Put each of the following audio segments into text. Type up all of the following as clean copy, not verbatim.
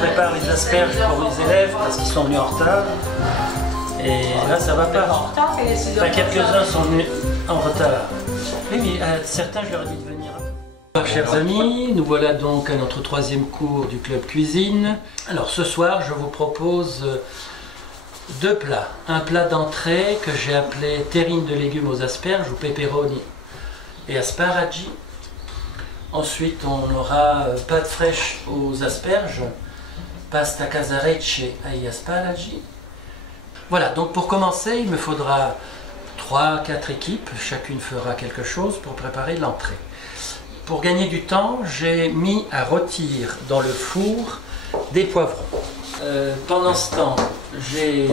prépare les asperges pour les élèves parce qu'ils sont venus en retard. Et là, ça va pas. Enfin, quelques-uns sont venus en retard. Oui, mais certains, je leur ai dit de venir. Chers amis, nous voilà donc à notre troisième cours du Club Cuisine. Alors ce soir, je vous propose deux plats. Un plat d'entrée que j'ai appelé terrine de légumes aux asperges ou pepperoni et asparagi. Ensuite, on aura pâte fraîche aux asperges, pasta casarecce agli asparagi. Voilà, donc pour commencer, il me faudra 3-4 équipes, chacune fera quelque chose pour préparer l'entrée. Pour gagner du temps, j'ai mis à rôtir dans le four des poivrons. Pendant ce temps, j'ai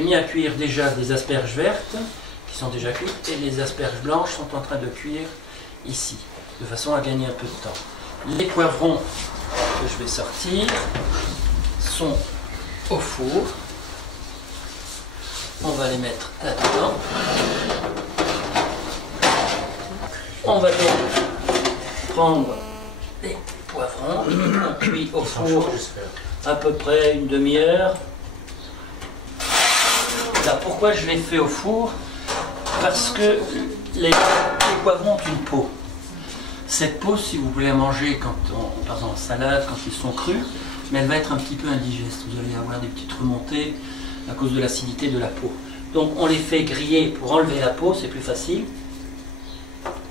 mis à cuire déjà des asperges vertes qui sont déjà cuites et les asperges blanches sont en train de cuire ici, de façon à gagner un peu de temps. Les poivrons que je vais sortir sont au four. On va les mettre là-dedans. On va donc prendre les poivrons, on cuit au four à peu près une demi-heure. Pourquoi je les fais au four? Parce que les poivrons ont une peau. Cette peau, si vous voulez la manger par exemple en salade, quand ils sont crus, mais elle va être un petit peu indigeste. Vous allez avoir des petites remontées à cause de l'acidité de la peau. Donc on les fait griller pour enlever la peau, c'est plus facile.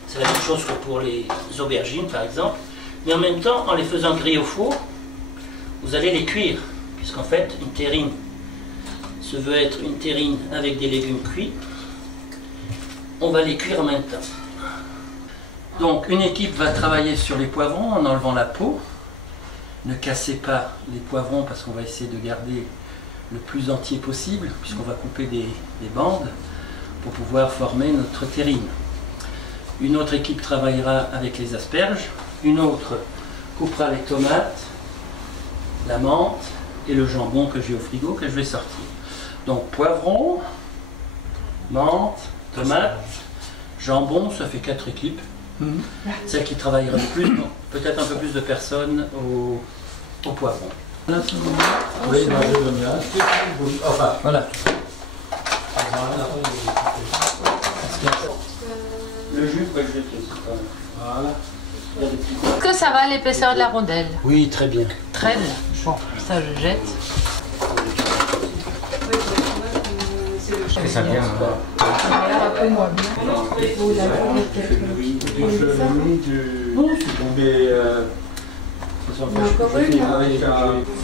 C'est la même chose que pour les aubergines par exemple. Mais en même temps, en les faisant griller au four, vous allez les cuire. Puisqu'en fait, une terrine se veut être une terrine avec des légumes cuits. On va les cuire en même temps. Donc une équipe va travailler sur les poivrons en enlevant la peau. Ne cassez pas les poivrons parce qu'on va essayer de garder le plus entier possible, puisqu'on va couper des bandes pour pouvoir former notre terrine. Une autre équipe travaillera avec les asperges, une autre coupera les tomates, la menthe et le jambon que j'ai au frigo que je vais sortir. Donc poivron, menthe, tomate, jambon, ça fait 4 équipes. Celle qui travaillera le plus, peut-être un peu plus de personnes au poivron. Oui, enfin, voilà. Le jus, je vais le voilà. Est-ce que ça va l'épaisseur de la rondelle? Oui, très bien. Très bien. Bon, ça je jette. Et ça vient.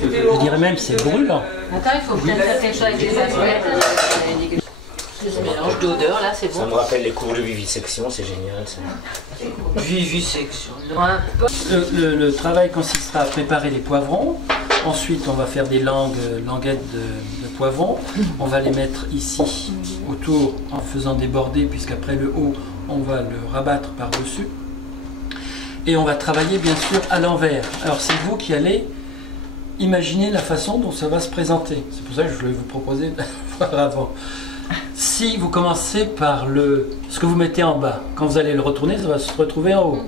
Je dirais même c'est brûlant. Attends, il faut peut-être faire quelque chose avec les asperges. Ce mélange d'odeurs là, c'est bon. Ça me rappelle les cours de vivisection, c'est génial. Vivisection. Le travail consistera à préparer les poivrons. Ensuite, on va faire des languettes de poivrons. On va les mettre ici, autour, en faisant déborder, puisqu'après le haut, on va le rabattre par-dessus. Et on va travailler, bien sûr, à l'envers. Alors, c'est vous qui allez imaginer la façon dont ça va se présenter. C'est pour ça que je voulais vous proposer de voir avant. Si vous commencez par ce que vous mettez en bas, quand vous allez le retourner, ça va se retrouver en haut.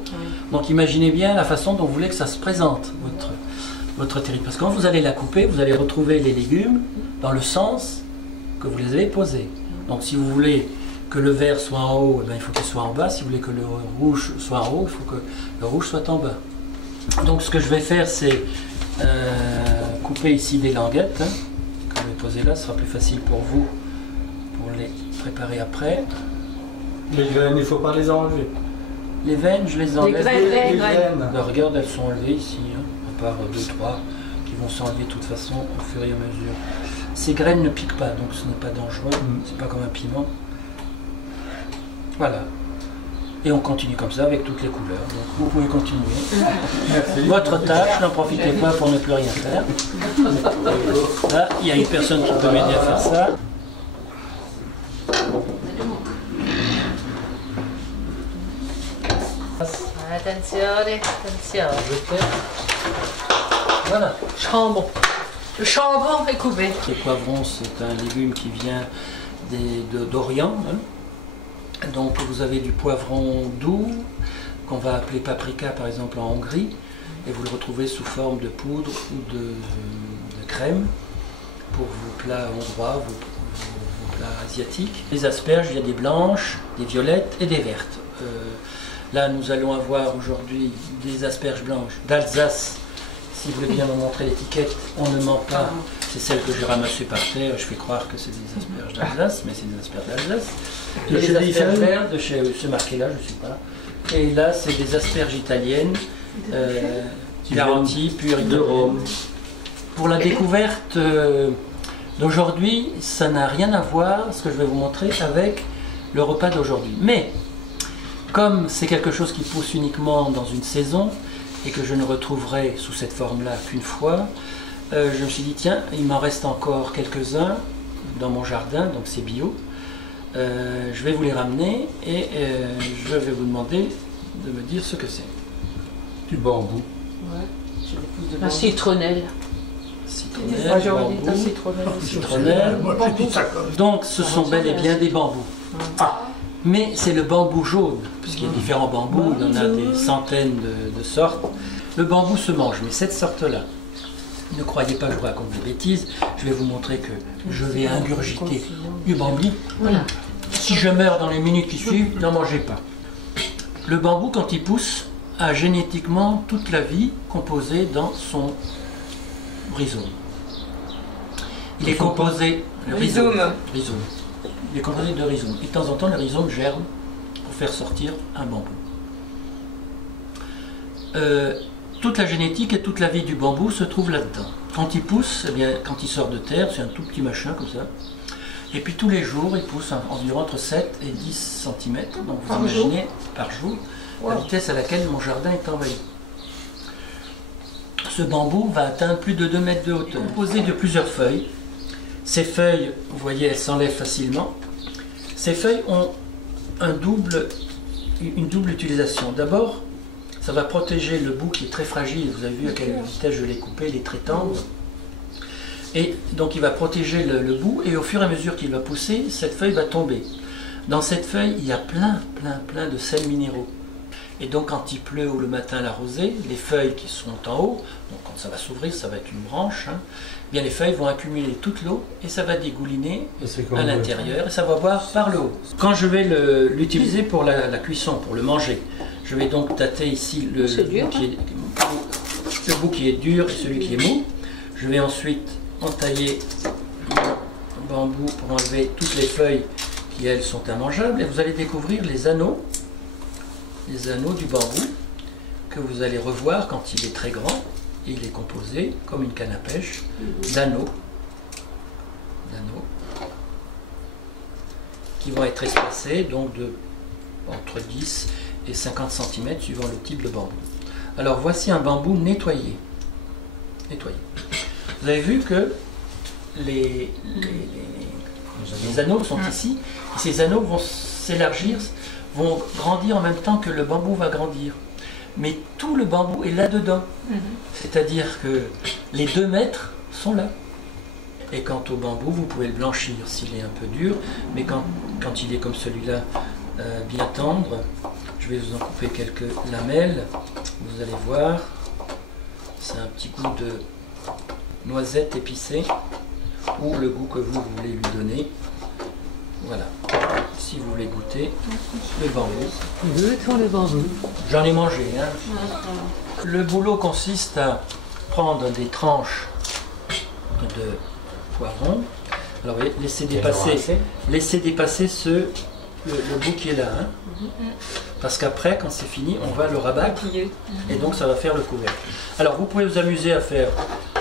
Donc, imaginez bien la façon dont vous voulez que ça se présente, votre terrine. Parce que quand vous allez la couper, vous allez retrouver les légumes dans le sens que vous les avez posés. Donc si vous voulez que le vert soit en haut, eh bien, il faut qu'il soit en bas. Si vous voulez que le rouge soit en haut, il faut que le rouge soit en bas. Donc ce que je vais faire, c'est couper ici des languettes. Que je vais poser là, ce sera plus facile pour vous pour les préparer après. Les graines, il ne faut pas les enlever. Les veines, je les enlève. Les graines. Regarde, elles sont enlevées ici. Par 2-3 qui vont s'enlever de toute façon au fur et à mesure. Ces graines ne piquent pas, donc ce n'est pas dangereux, c'est pas comme un piment. Voilà. Et on continue comme ça avec toutes les couleurs. Donc vous pouvez continuer. Merci. Votre tâche, n'en profitez pas pour ne plus rien faire. Là, il y a une personne qui peut m'aider à faire ça. Attenzione, attenzione. Voilà. Chambon. Le chambon est coupé. Les poivrons, c'est un légume qui vient d'Orient. Donc vous avez du poivron doux, qu'on va appeler paprika par exemple en Hongrie, et vous le retrouvez sous forme de poudre ou de crème pour vos plats hongrois, vos plats asiatiques. Les asperges, il y a des blanches, des violettes et des vertes. Là, nous allons avoir aujourd'hui des asperges blanches d'Alsace. Si vous voulez bien me montrer l'étiquette, on ne ment pas. C'est celle que j'ai ramassée par terre. Je fais croire que c'est des asperges d'Alsace, mais c'est des asperges d'Alsace. Et les asperges vertes de chez c'est marqué là, je ne sais pas. Et là, c'est des asperges italiennes, garanties, pures de Rome. Pour la découverte d'aujourd'hui, ça n'a rien à voir, ce que je vais vous montrer, avec le repas d'aujourd'hui. Mais, comme c'est quelque chose qui pousse uniquement dans une saison, et que je ne retrouverai sous cette forme-là qu'une fois, je me suis dit, tiens, il m'en reste encore quelques-uns dans mon jardin, donc c'est bio. Je vais vous les ramener et je vais vous demander de me dire ce que c'est. Du bambou. Ouais. Un citronnelle. Citronnelle, bambou, citronnelle. Donc ce sont bel et bien des bambous. Mais c'est le bambou jaune, puisqu'il y a différents bambous, il y en a des centaines de sortes. Le bambou se mange, mais cette sorte-là, ne croyez pas que je vous raconte des bêtises, je vais vous montrer que je vais ingurgiter du bambou. Si je meurs dans les minutes qui suivent, n'en mangez pas. Le bambou, quand il pousse, a génétiquement toute la vie composée dans son rhizome. Il est composé... Le rhizome. Il est composé de rhizomes. Et de temps en temps, le rhizome germe pour faire sortir un bambou. Toute la génétique et toute la vie du bambou se trouve là-dedans. Quand il pousse, eh bien, quand il sort de terre, c'est un tout petit machin comme ça. Et puis tous les jours, il pousse environ entre 7 et 10 cm. Donc vous imaginez, par jour, la vitesse à laquelle mon jardin est envahi. Ce bambou va atteindre plus de 2 mètres de hauteur. Composé de plusieurs feuilles. Ces feuilles, vous voyez, elles s'enlèvent facilement. Ces feuilles ont une double utilisation. D'abord, ça va protéger le bout qui est très fragile. Vous avez vu à quelle vitesse je l'ai coupé, il est très tendre. Et donc il va protéger le bout et au fur et à mesure qu'il va pousser, cette feuille va tomber. Dans cette feuille, il y a plein de sels minéraux. Et donc quand il pleut ou le matin la rosée, les feuilles qui sont en haut, donc quand ça va s'ouvrir, ça va être une branche, hein, bien les feuilles vont accumuler toute l'eau et ça va dégouliner à l'intérieur et ça va boire par le haut. Quand je vais l'utiliser pour la cuisson, pour le manger, je vais donc tâter ici le bout qui est dur et celui qui est mou. Je vais ensuite entailler mon bambou pour enlever toutes les feuilles qui elles sont immangeables et vous allez découvrir les anneaux du bambou que vous allez revoir quand il est très grand. Il est composé, comme une canne à pêche, d'anneaux qui vont être espacés donc entre 10 et 50 cm suivant le type de bambou. Alors voici un bambou nettoyé. Vous avez vu que les anneaux sont ici et ces anneaux vont s'élargir, vont grandir en même temps que le bambou va grandir. Mais tout le bambou est là-dedans. C'est-à-dire que les 2 mètres sont là. Et quant au bambou, vous pouvez le blanchir s'il est un peu dur, mais quand il est comme celui-là, bien tendre, je vais vous en couper quelques lamelles. Vous allez voir, c'est un petit goût de noisette épicée, ou le goût que vous voulez lui donner. Voilà. Si vous voulez goûter le bambou. J'en ai mangé. Hein. Le boulot consiste à prendre des tranches de poivrons. Alors laissez dépasser le bout qui est là. Hein. Parce qu'après, quand c'est fini, on va le rabattre. Et donc ça va faire le couvercle. Alors vous pouvez vous amuser à faire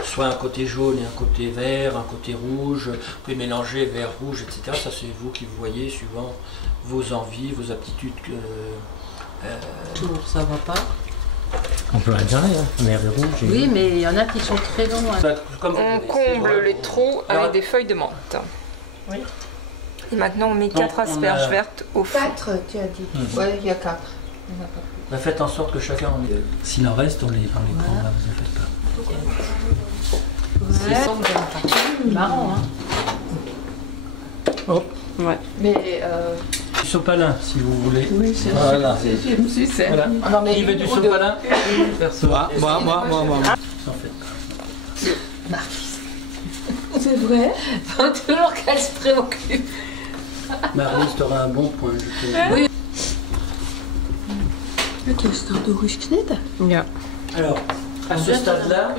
soit un côté jaune et un côté vert, un côté rouge, vous pouvez mélanger vert, rouge, etc. Ça c'est vous qui vous voyez suivant vos envies, vos aptitudes. Ça va pas. On peut regarder, hein, vert et rouge. Oui, mais il y en a qui sont très longs. Hein. On comble les trous avec des feuilles de menthe. Oui. Et maintenant on met 4 asperges vertes au fond. 4, tu as dit. Oui, il y a 4. Faites en sorte que chacun en ait. S'il en reste, on les prend, là, vous en faites pas. C'est marrant, hein. Ouais. Mais Sopalin, si vous voulez. Oui, c'est Voilà. Je me suis fait. Voilà. On en met Qui veut du une ou deux. sopalin? Personne. Moi. En fait. C'est vrai. Faut toujours qu'elle se préoccupe. Marie, tu auras un bon point. Je te... Oui. Het is toch doorgesneden? Ja. Alors, à ce stade-là,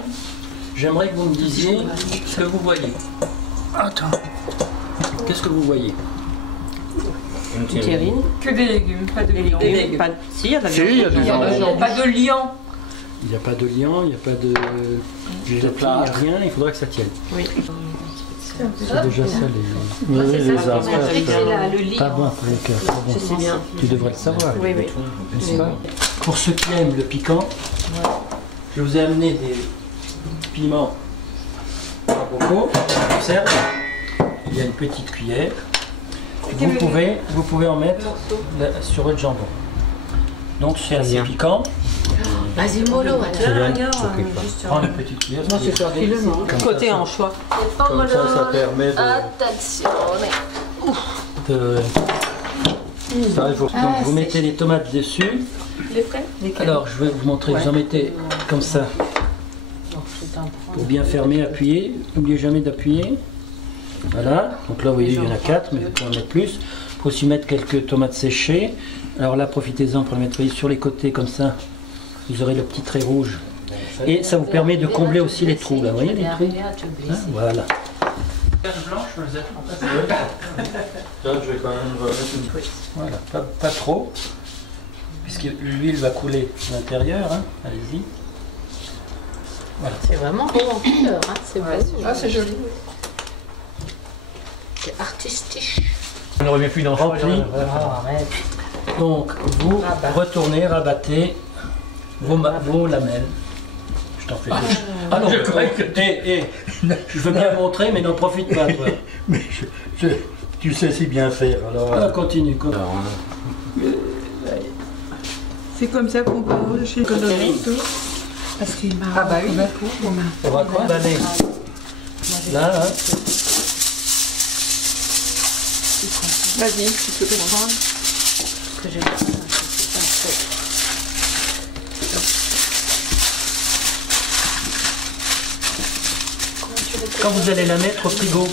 j'aimerais que vous me disiez ce que vous voyez. Attends. Qu'est-ce que vous voyez? Une terrine. Que des légumes, pas de viande. Des légumes. Pas de... Si, il y a de la Si, il y a viande. du jambon. Pas de liant. Il n'y a pas de liant, il n'y a pas de plâtre. rien, il faudra que ça tienne. Oui. C'est déjà ça les... Oui, C'est les ça, arbres. c'est là, le lit. Pas bon pour le cœur, pas bon. Je sais bien. Tu devrais le savoir. Oui, oui. N'est-ce pas? Pour ceux qui aiment le piquant, je vous ai amené des piments à coco. Observe, il y a une petite cuillère. Vous pouvez en mettre sur votre jambon. Donc c'est assez piquant. Vas-y, mollo, Prends une petite cuillère. Moi, c'est facilement. Côté anchois. Comme ça permet de... Attention. Ça, il faut- donc vous mettez les tomates dessus. Les frais? Alors je vais vous montrer, vous en mettez comme ça pour bien fermer, appuyer. N'oubliez jamais d'appuyer. Voilà, donc là vous voyez il y en a 4, mais vous pouvez en mettre plus. Il faut aussi mettre quelques tomates séchées. Alors là profitez-en pour les mettre sur les côtés comme ça. Vous aurez le petit trait rouge. Et ça vous permet de combler aussi les trous là, vous voyez les trous hein? Voilà. Là, je vais quand même remettre une... Voilà, pas trop, puisque l'huile va couler à l'intérieur, hein. Allez-y. C'est vraiment beau en couleur, hein. C'est beau. Ah, c'est joli. C'est artistique. On ne remet plus dans Rempli. Arrête. Donc vous retournez, rabattez vos lamelles. Je t'en fais deux. Ah non, je veux bien montrer, mais n'en profite pas, toi. Mais tu sais si bien faire, alors... Ah, continue. C'est comme ça qu'on parle chez le Catherine. Parce qu'il m'a. Ah bah oui. On va condamner. Là, hein. Vas-y, tu peux le prendre. Que j'ai pas. Quand vous allez la mettre au frigo,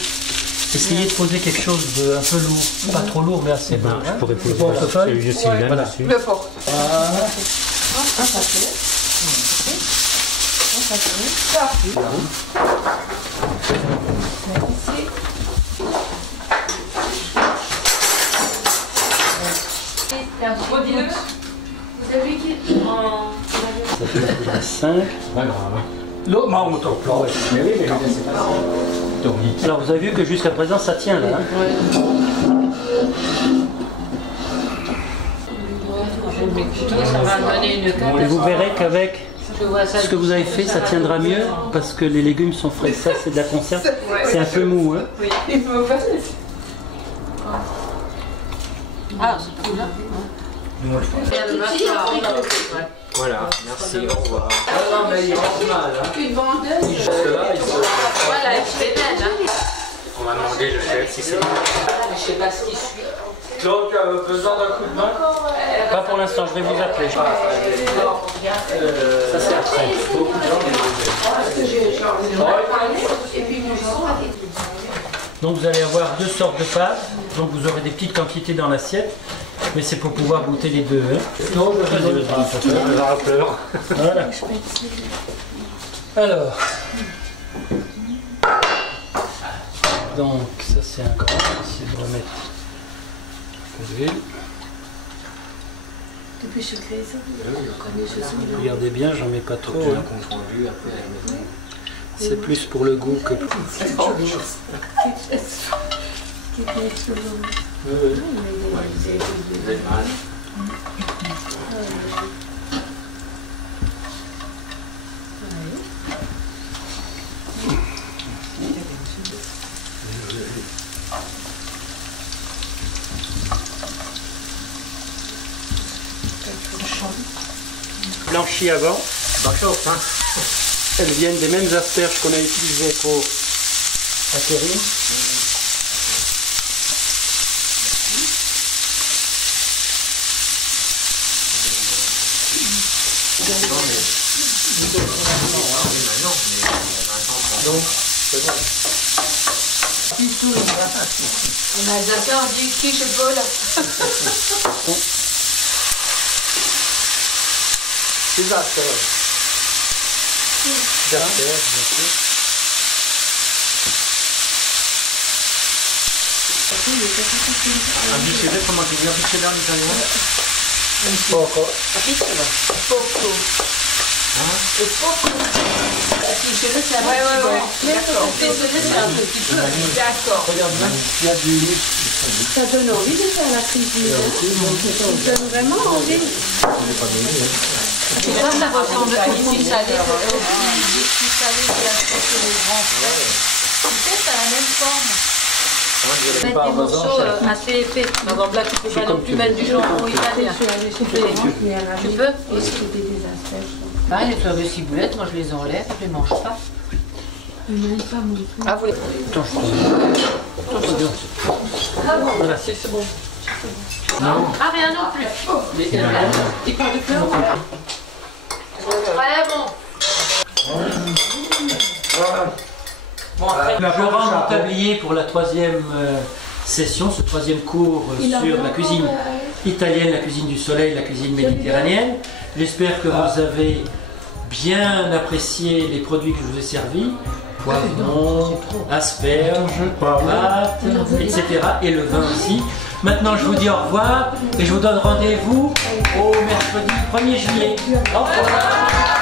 essayez de poser quelque chose de un peu lourd. Pas trop lourd, mais assez lourd. Je pourrais poser Bon, ça. feuille. Je suis là Voilà. dessus. Le porte. Redis-le. Vous avez qui Ça fait déjà 5. Pas grave. L'autre m'a monté au plan. Mais oui, mais je sais pas. Alors vous avez vu que jusqu'à présent ça tient là. Hein. Ça va donner une carte. Et vous verrez qu'avec Je vois ça. ce que vous avez fait, ça tiendra mieux parce que les légumes sont frais. Ça c'est de la conserve. C'est un peu mou. Hein. Ah, c'est cool, hein. Voilà, merci, au revoir. Non, mais il rentre mal, hein. Une vendeuse. Ceux-là, ils sont... Voilà, je fais belle, hein. On va demander le chef si c'est... Je sais pas ce qui suit. Claude, tu as besoin d'un coup de main? Pas pour l'instant, je vais vous appeler. Ça c'est après. Donc vous allez avoir deux sortes de pâtes. Donc vous aurez des petites quantités dans l'assiette. Mais c'est pour pouvoir goûter les deux. Hein. Non, je vais donner pas. Voilà. Alors. Donc ça c'est un grand. J'essaie de remettre un peu d'huile. Depuis sucré, ça. On connaît ce son. Regardez bien, j'en mets pas trop. Hein. C'est plus pour le goût que pour... Blanchi avant. Elles viennent des mêmes asperges qu'on a utilisées pour la terrine. En Alsacien, on dit Kichepaul. Un bicellet, comment tu dis un bicellet en italien? Poco. Et poco. Kichepaul, c'est un petit peu. D'accord. Bicellet, c'est un petit peu. D'accord. Ça donne envie de faire la cuisine. Ça donne vraiment envie. C'est ça, ça ressemble au petit salé, au petit salé qui a fait que les grands frères. Tu sais, ça a la même forme. Mettre des morceaux assez épais. Par exemple, là, tu peux pas non plus mettre du jambon italien. Tu peux? Pareil, les fleurs de ciboulette, moi je les enlève, je les mange pas. Ah, vous les... Attends, je prends. Voilà, c'est bon. Ah, rien non plus. Des pots de fleurs. Très bon. Bon, après, je rends mon tablier pour la troisième session, ce troisième cours sur la cuisine italienne, la cuisine du soleil, la cuisine méditerranéenne. J'espère que vous avez bien apprécié les produits que je vous ai servis. Poivrons, asperges, pâtes, etc. Et le vin aussi. Maintenant, je vous dis au revoir et je vous donne rendez-vous au mercredi 1er juillet. Au revoir.